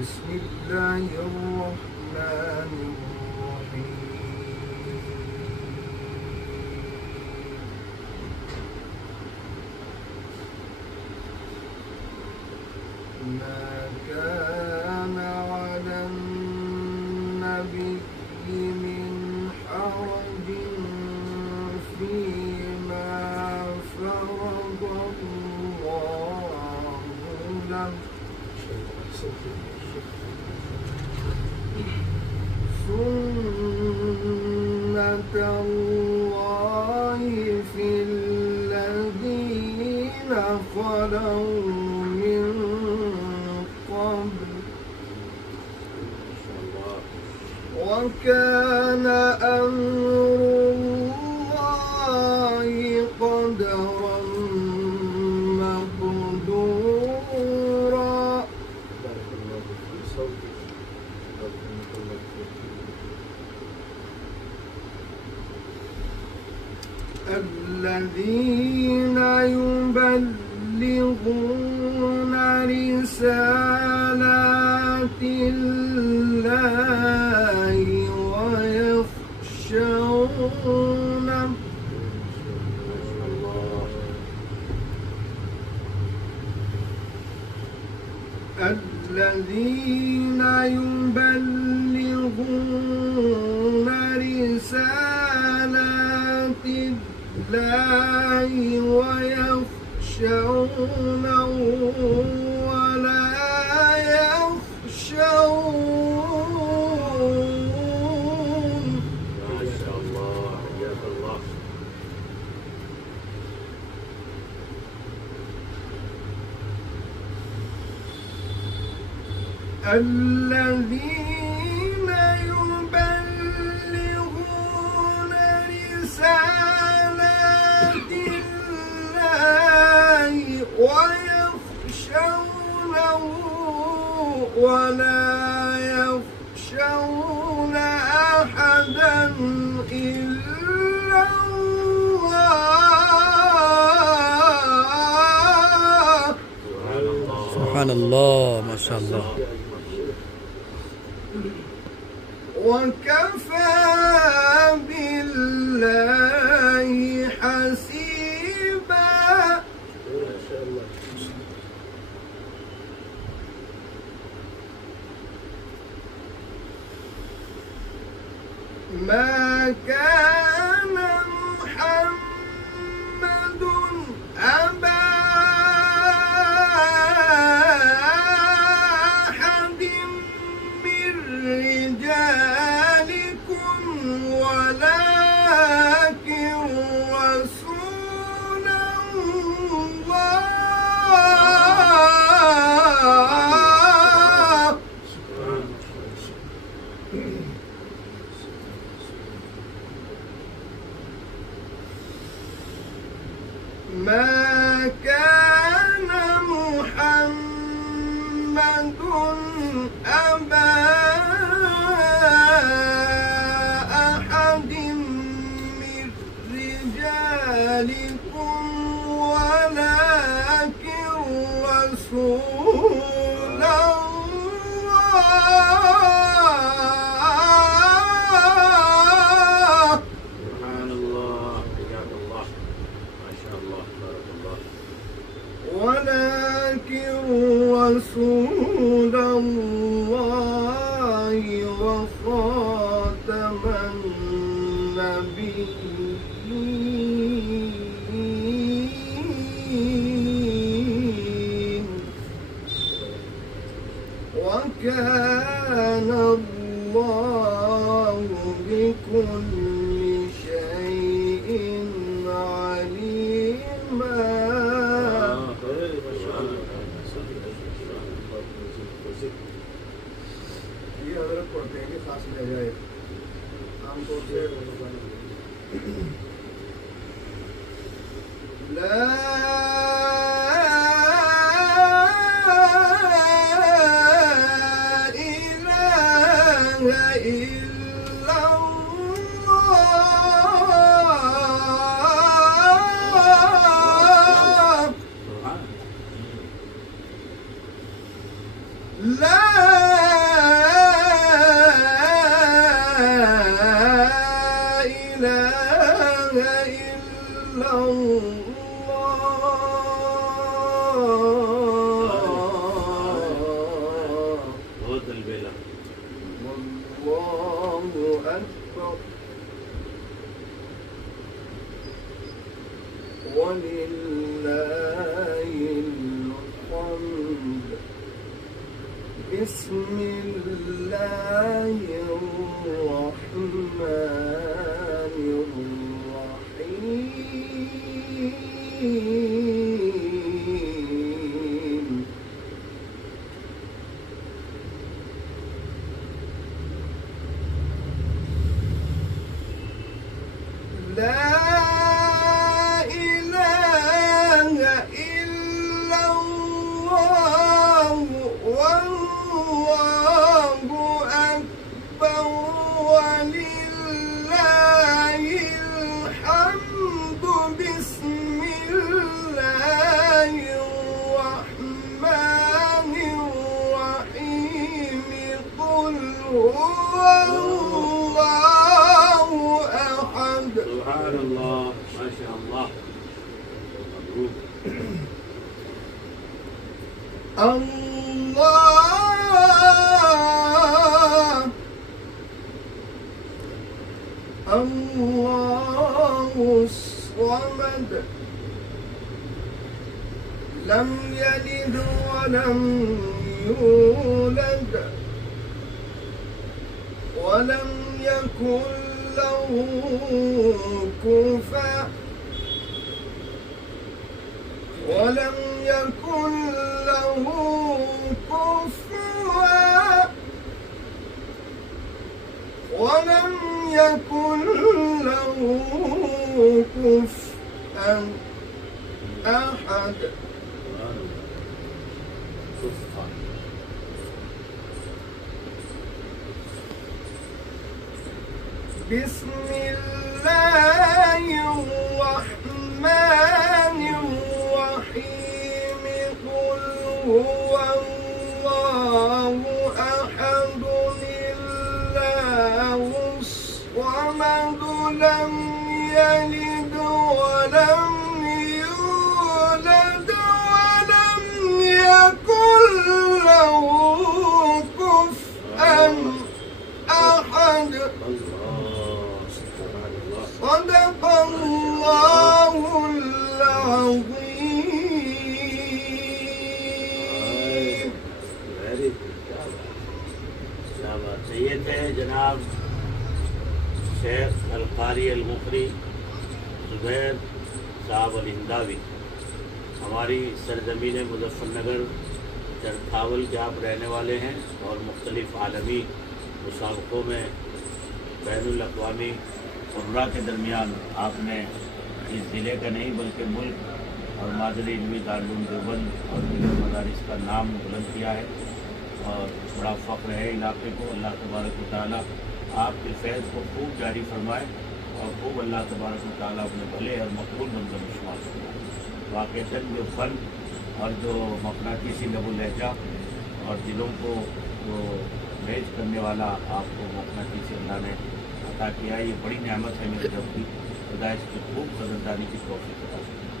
بسم الله الرحمن الرحيم ما كان على النبي من حرج فيما فرض الله له سنة الله في الذين خلوا من قبل وكان أمر الله قدرا مقدورا. الذين يبلغون رسالات الله ويخشونه الذين يبلغون رسالات الله ويخشونه ولا يخشون. ما شاء الله، حياك الله. الذين يبلغون رسالات الله ويخشونه ولا يخشون أحدا إلا الله. سبحان الله، ما شاء الله. وكفى بالله حسيبا. ما كان محمد أبا أحد من رجالكم ولكن رسول الله. ما كان محمد أبا أحد من رجالكم ولكن رسول الله. سبحان الله، حياك الله. ما شاء الله، بارك الله. ولكن رسول الله وخاتم النبيين وكان الله بكل شيء عليما. ये हजरत पढ़ते हैं कि खास रह जाए आमतौर से ला इलाहा इल्लल्लाह ला बहुत अलबेला। वल्लाहु अकबर वलिल्लाहिल हम्द। बिस्मिल्लाहिर रहमानिर रहीम। ला इलाहा इल्लल्लाहु वल्लाहु अकबर वलिल्लाहिल हम्दु। बिस्मिल्लाहिर रहमानिर रहीम। कुल हुवल्लाहु अहद। सुभान अल्लाह, माशा अल्लाह। मबरूक। अल्लाहु समद। लम यलिद वलम यूलद वलम यकुन लहू कुफुवन ولم يكن له كفوا ولم يكن له كفوا أحد. بسم الله الرحمن الرحيم. قل هو الله أحد الله الصمد لم يلد ولم يولد ولم يكن له كفوا أحد. صدق الله العظيم. ये थे जनाब शेख अल-कारी अल-मुकरी ज़ुबैर साहब अल-हिंदावी। हमारी सरज़मीन मुज़फ़्फ़रनगर चरखावल के आप रहने वाले हैं और मुख्तलिफ़ आलमी मुसाबक़ों में बैनुल अक़वामी उम्रा के दरमियान आपने इस ज़िले का नहीं बल्कि मुल्क और मादरी इल्मी दारुल देवबंद और दीगर मदारिस का नाम बुलंद किया है और बड़ा फ़ख्र है इलाके को। अल्लाह तबारक व तआला आपके फैज़ को खूब जारी फरमाए और खूब अल्लाह तबारक व तआला अपने भले और मकबूल बंदों में शुमार फरमाए। वाक़ईतन जो फ़न और जो मक़नातीसी लबो लहजा और दिलों को जो मैच करने वाला आपको मक़नातीसी अल्लाह ने अता किया, ये बड़ी नेमत है मेरे रब की। खुदा इसकी खूब कदरदानी की तौफ़ीक़ अता फरमाए।